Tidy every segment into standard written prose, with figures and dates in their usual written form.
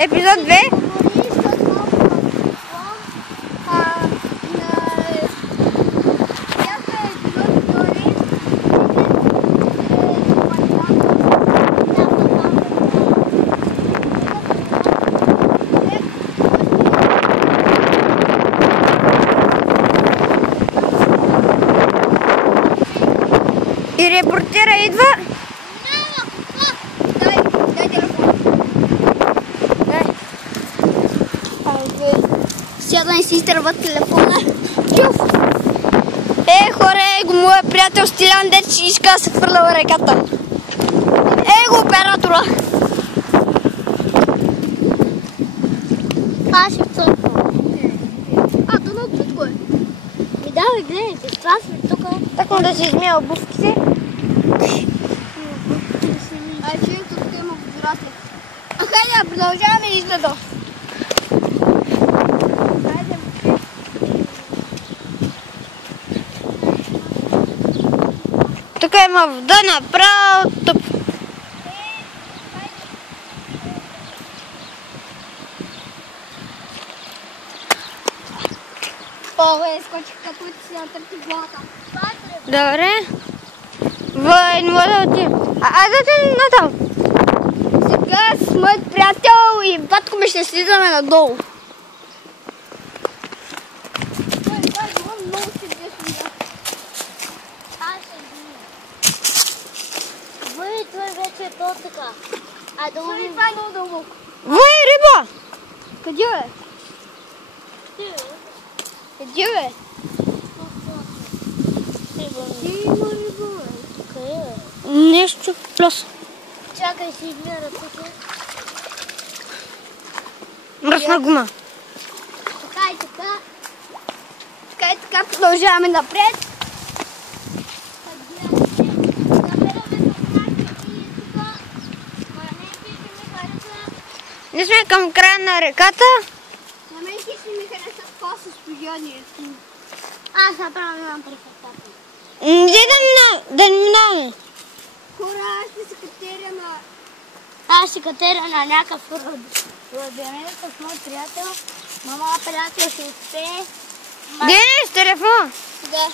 Епизод 2. И репортера идва. Дай телефон. Сядна и си изтърва телефона. Чув! Хоре, моят приятел Стилян дет иска да се хвърля в реката. Го оператора. Аз ще цъкна. Дано плитко е. И давай, гледай, това сме тук. Така да си измия обувките. Че тук има водорасли. Хайде, продължаваме изгледа. Тук има вода направо тук. Скочих като си натърти главата. Добре. Не може да отидем. Айде да отидем надолу. Сега с моят приятел и батко ми ще слизаме надолу. Това вече е по-така. Да ловим. Това е много дълбоко. Риба! Къде е? Къде е? Има риба. Къде е? Нещо плюс. Чакай си измия ръцете. Мръсна гума. Така и така. Така и така продължаваме напред. Ние сме към края на реката. На мен хищни ми хареса това състоянието. Аз направо нямам представа. Где да минаваме? Хора, аз ще се катеря на... Аз ще катеря на някакъв роденец с мой приятел. Мама приятел ще успее. Где е с телефон? Да.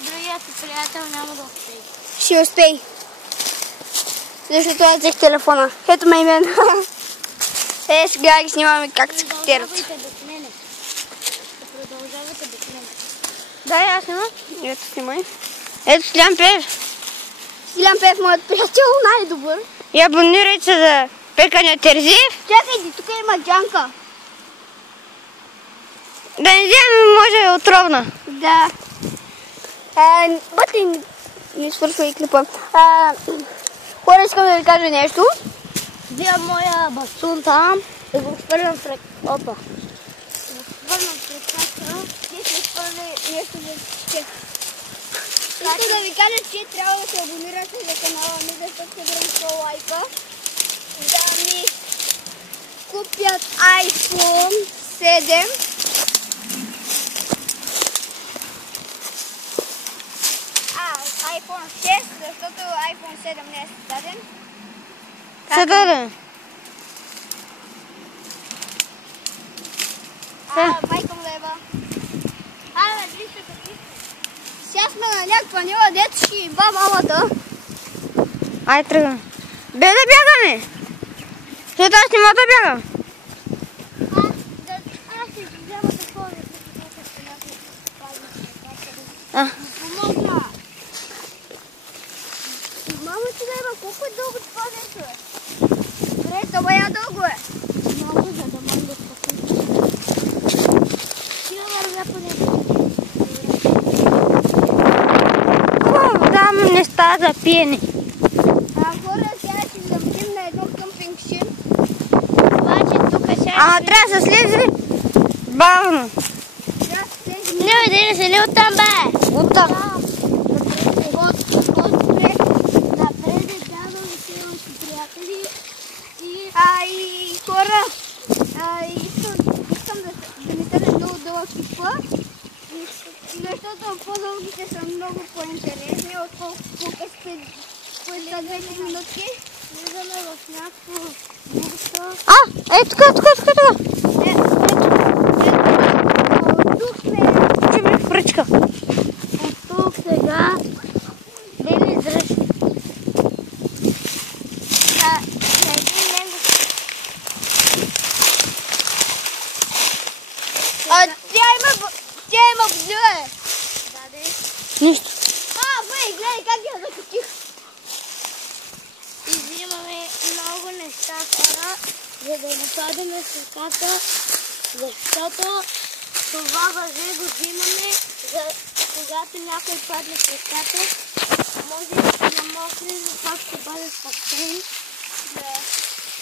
Другият си приятел няма да успее. Ще успей. Защото аз взех телефона. Ето ме имен. Сега ги снимаме как се катерят. Продължавайте без мене. Продължавайте без мене. Да, аз снимам. Ето снимай. Ето Стилян Пеев. Стилян Пеев, моят приятел, най-добър. И абонирайте се за Пеканя Терзиев. Чакайте, тук има джанка. Да не вземем, може е отровна. Да. Бъде не свършва и клипа. Хора, искам да ви кажа нещо. Вземам моя басун там и го хвърлям в реката. Опа. Хвърлям в реката. Ти ще хвърли нещо за чек. Искам да ви кажа, че трябва да се абонирате за канала ми, защото събирам 100 лайка. Да ми купят iPhone 7. iPhone 6, защото iPhone 7 не е създаден. Създаден. Майка му лева. Вижте какви. Сега сме на някаква нива, дето ще ба мамата. Ай, тръгваме. Бе да бягаме! Защото аз не мога да бягам. Аз ще взема да ходя. Помогна. Мама ти да има, колко е дълго това нещо е? Добре, това я дълго е. Много, за да мога да спасим. Тя вървя по него. Там не става за пиене. Хора, сега ще замтим на едно къмпингшир. Обаче тук сега... Трябва да се слезе бавно. Не, да се не оттам, бе! Оттам. Напред е дядо и силно си приятели. И хора, искам да ми стане много дълъг клипа, защото по-дългите са много по-интересни, отколкото по-късите 10 минутки. Влизаме в някакво нещо. Ето така. Ще ми пръчка. От тук сега дели дръжки. Тя има бзюе. Нищо. Бе, гледай как я закатих. И взимаме много неща, хора, за да насадиме сърката, защото това въже го взимаме, за когато някой падне сърката, може да се намокне, но пак ще бъде спасен.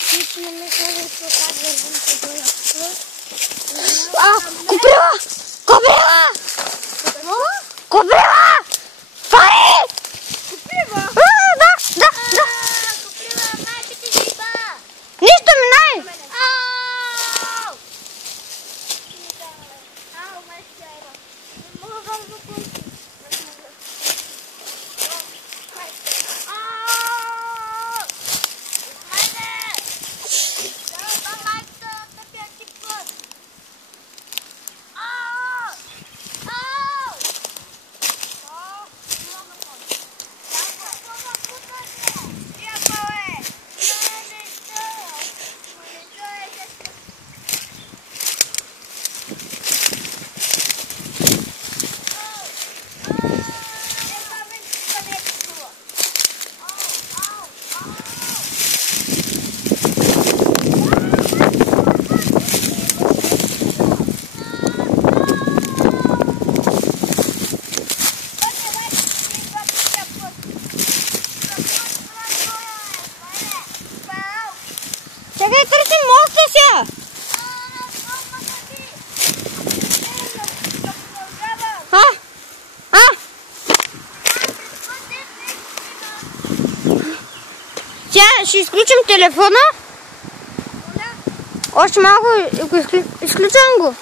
Всички не ме сложим как вървим по дълъгта. Кобрила! Фари! Купива! Да! Куприва, майката си ба! Нищо минай! Чакай, търсим моста сега! Сега ще изключим телефона. Още малко изключвам го.